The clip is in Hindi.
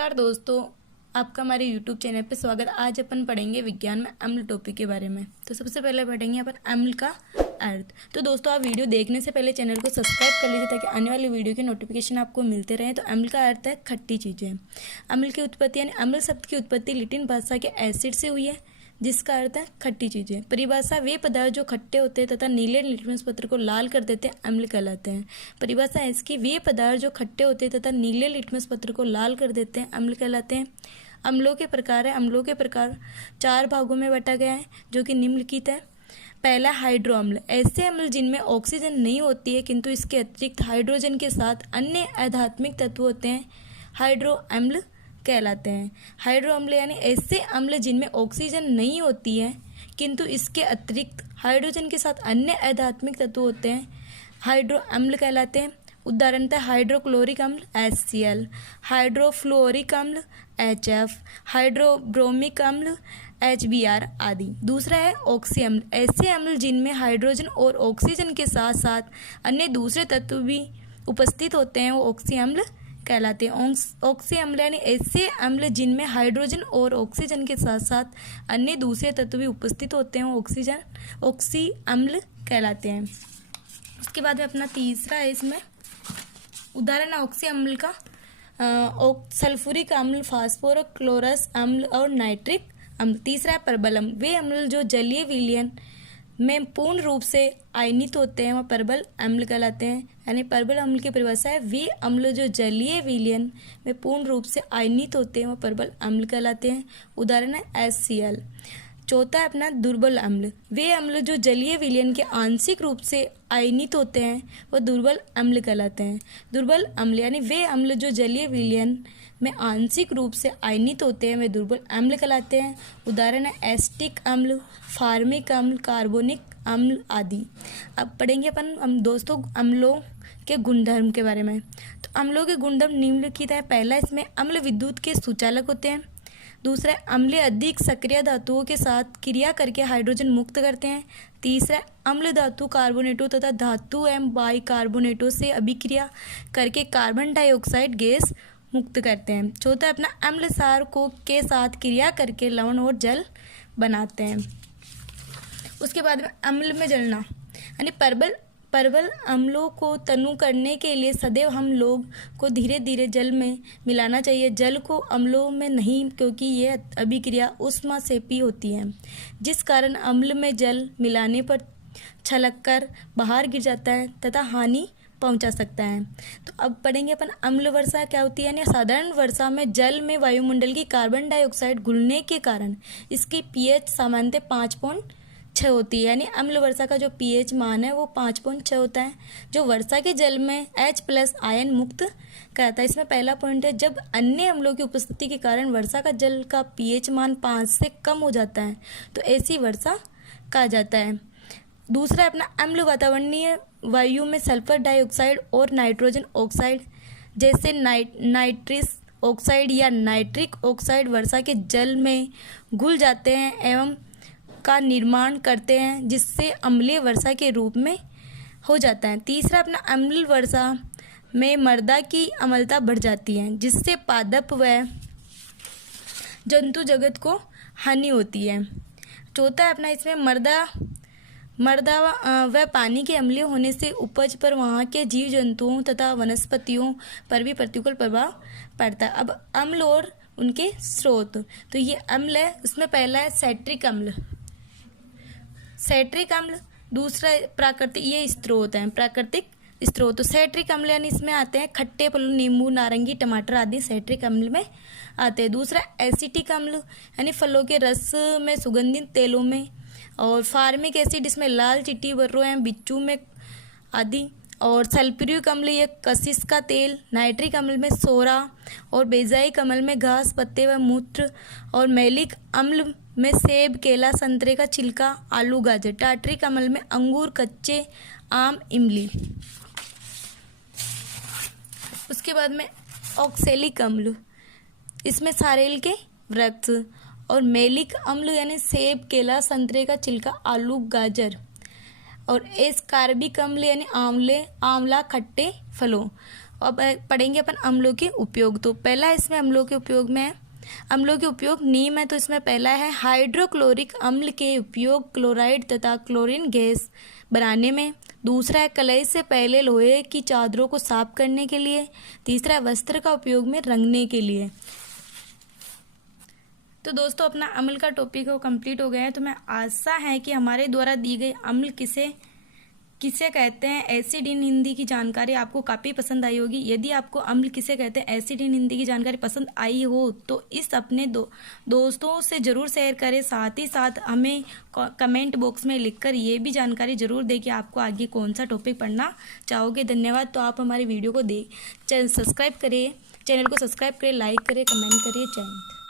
नमस्कार दोस्तों, आपका हमारे YouTube चैनल पे स्वागत। आज अपन पढ़ेंगे विज्ञान में अम्ल टॉपिक के बारे में। तो सबसे पहले पढ़ेंगे अपन अम्ल का अर्थ। तो दोस्तों, आप वीडियो देखने से पहले चैनल को सब्सक्राइब कर लीजिए ताकि आने वाली वीडियो के नोटिफिकेशन आपको मिलते रहें। तो अम्ल का अर्थ है खट्टी चीज़ें। अम्ल की उत्पत्ति यानी अम्ल शब्द की उत्पत्ति लैटिन भाषा के एसिड से हुई है, जिसका अर्थ है खट्टी चीज़ें। परिभाषा: वे पदार्थ जो खट्टे होते हैं तथा नीले लिटमस पत्र को लाल कर देते हैं अम्ल कहलाते हैं। परिभाषा है इसकी: वे पदार्थ जो खट्टे होते हैं तथा नीले लिटमस पत्र को लाल कर देते हैं अम्ल कहलाते हैं। अम्लों के प्रकार है। अम्लों के प्रकार 4 भागों में बांटा गया है, जो कि निम्नलिखित है। पहला, हाइड्रो अम्ल। ऐसे अम्ल जिनमें ऑक्सीजन नहीं होती है किंतु इसके अतिरिक्त हाइड्रोजन के साथ अन्य अधात्मिक तत्व होते हैं, हाइड्रो अम्ल कहलाते हैं। हाइड्रो अम्ल यानी ऐसे अम्ल जिनमें ऑक्सीजन नहीं होती है किंतु इसके अतिरिक्त हाइड्रोजन के साथ अन्य अधात्मिक तत्व होते हैं, हाइड्रो अम्ल कहलाते हैं। उदाहरणतः हाइड्रोक्लोरिक अम्ल HCl, हाइड्रोफ्लोरिक अम्ल HF, हाइड्रोब्रोमिक अम्ल HBr आदि। दूसरा है ऑक्सी अम्ल। ऐसे अम्ल जिनमें हाइड्रोजन और ऑक्सीजन के साथ साथ अन्य दूसरे तत्व भी उपस्थित होते हैं, वो ऑक्सी अम्ल कहलाते हैं। ऑक्सी अम्ल यानी ऐसे अम्ल जिनमें हाइड्रोजन और ऑक्सीजन के साथ साथ अन्य दूसरे तत्व भी उपस्थित होते हैं, वो ऑक्सी अम्ल कहलाते हैं। उसके बाद में अपना तीसरा है इसमें उदाहरण ऑक्सी अम्ल का सल्फ्यूरिक अम्ल, फास्फोरस क्लोरस अम्ल और नाइट्रिक अम्ल। तीसरा है परबल अम्ल। वे अम्ल जो जलीय विलयन में पूर्ण रूप से आयनित होते हैं, वह परबल अम्ल कहलाते हैं। यानी परबल अम्ल की परिभाषा है: वे अम्ल जो जलीय विलयन में पूर्ण रूप से आयनित होते हैं, वह परबल अम्ल कहलाते हैं। उदाहरण है HCl। चौथा है अपना दुर्बल अम्ल। वे अम्ल जो जलीय विलयन के आंशिक रूप से आयनित होते हैं, वह दुर्बल अम्ल कहलाते हैं। दुर्बल अम्ल यानी वे अम्ल जो जलीय विलयन में आंशिक रूप से आयनित होते हैं, वे दुर्बल अम्ल कहलाते हैं। उदाहरण है एसिटिक अम्ल, फार्मिक अम्ल, कार्बोनिक अम्ल आदि। अब पढ़ेंगे अपन दोस्तों अम्लों के गुणधर्म के बारे में। तो अम्लों के गुणधर्म निम्नलिखित है। पहला, इसमें अम्ल विद्युत के सुचालक होते हैं। दूसरा, अम्ल अधिक सक्रिय धातुओं के साथ क्रिया करके हाइड्रोजन मुक्त करते हैं। तीसरा, अम्ल धातु कार्बोनेटों तथा धातु एवं बाइकार्बोनेटों से अभिक्रिया करके कार्बन डाइऑक्साइड गैस मुक्त करते हैं। चौथा, अपना अम्ल सार को के साथ क्रिया करके लवण और जल बनाते हैं। उसके बाद में अम्ल में जलना यानी परबल अम्लों को तनु करने के लिए सदैव हम लोग को धीरे धीरे जल में मिलाना चाहिए। जल को अम्लों में नहीं, क्योंकि यह अभिक्रिया उष्माक्षेपी होती है, जिस कारण अम्ल में जल मिलाने पर छलककर बाहर गिर जाता है तथा हानि पहुंचा सकता है। तो अब पढ़ेंगे अपन अम्ल वर्षा क्या होती है। यानी साधारण वर्षा में जल में वायुमंडल की कार्बन डाइऑक्साइड घुलने के कारण इसकी pH सामान्यतः 5.6 होती है। यानी अम्ल वर्षा का जो pH मान है वो 5.6 होता है, जो वर्षा के जल में H+ आयन मुक्त कराता है। इसमें पहला पॉइंट है, जब अन्य अम्लों की उपस्थिति के कारण वर्षा का जल का pH मान 5 से कम हो जाता है तो ऐसी वर्षा कहा जाता है। दूसरा अपना अम्ल वातावरणीय वायु में सल्फर डाइऑक्साइड और नाइट्रोजन ऑक्साइड जैसे नाइट्रस ऑक्साइड या नाइट्रिक ऑक्साइड वर्षा के जल में घुल जाते हैं एवं का निर्माण करते हैं, जिससे अम्लीय वर्षा के रूप में हो जाता है। तीसरा, अपना अम्ल वर्षा में मृदा की अम्लता बढ़ जाती है, जिससे पादप व जंतु जगत को हानि होती है। चौथा है अपना इसमें मृदा व पानी के अम्लीय होने से उपज पर वहाँ के जीव जंतुओं तथा वनस्पतियों पर भी प्रतिकूल प्रभाव पड़ता है। अब अम्ल और उनके स्रोत। तो ये अम्ल है, उसमें पहला है सैट्रिक अम्ल। सैट्रिक अम्ल। दूसरा प्राकृतिक, ये स्रोत हैं प्राकृतिक स्रोत। तो सैट्रिक अम्ल यानी इसमें आते हैं खट्टे फल, नींबू, नारंगी, टमाटर आदि सैट्रिक अम्ल में आते हैं। दूसरा एसिटिक अम्ल यानी फलों के रस में, सुगंधित तेलों में। और फार्मिक एसिड, इसमें लाल चींटी, बर्रो एवं बिच्छू में आदि। और सल्फ्यूरिक अम्ल, ये कशिश का तेल। नाइट्रिक अम्ल में सोरा और बेंजाइक अम्ल में घास, पत्ते व मूत्र। और मैलिक अम्ल में सेब, केला, संतरे का छिलका, आलू, गाजर। टार्टरिक अम्ल में अंगूर, कच्चे आम, इमली। उसके बाद में ऑक्सैलिक अम्ल, इसमें सारेल के वृक्ष। और मैलिक अम्ल यानी सेब, केला, संतरे का छिलका, आलू, गाजर। और एस्कार्बिक अम्ल यानी आंवला, खट्टे फलों। अब पढ़ेंगे अपन अम्लों के उपयोग। तो पहला इसमें अम्लों के उपयोग में है, अम्लों के उपयोग नीम है। तो इसमें पहला है हाइड्रोक्लोरिक अम्ल के उपयोग क्लोराइड तथा क्लोरीन गैस बनाने में। दूसरा है कलई से पहले लोहे की चादरों को साफ करने के लिए। तीसरा है वस्त्र का उपयोग में रंगने के लिए। तो दोस्तों अपना अम्ल का टॉपिक हो कंप्लीट हो गया है। तो मैं आशा है कि हमारे द्वारा दी गई अम्ल किसे कहते हैं एसिड इन हिंदी की जानकारी आपको काफ़ी पसंद आई होगी। यदि आपको अम्ल किसे कहते हैं एसिड इन हिंदी की जानकारी पसंद आई हो तो इस अपने दोस्तों से ज़रूर शेयर करें। साथ ही साथ हमें कमेंट बॉक्स में लिखकर ये भी जानकारी ज़रूर दें कि आपको आगे कौन सा टॉपिक पढ़ना चाहोगे। धन्यवाद। तो आप हमारी वीडियो को सब्सक्राइब करिए, चैनल को सब्सक्राइब करें, लाइक करें, कमेंट करिए। जय हिंद।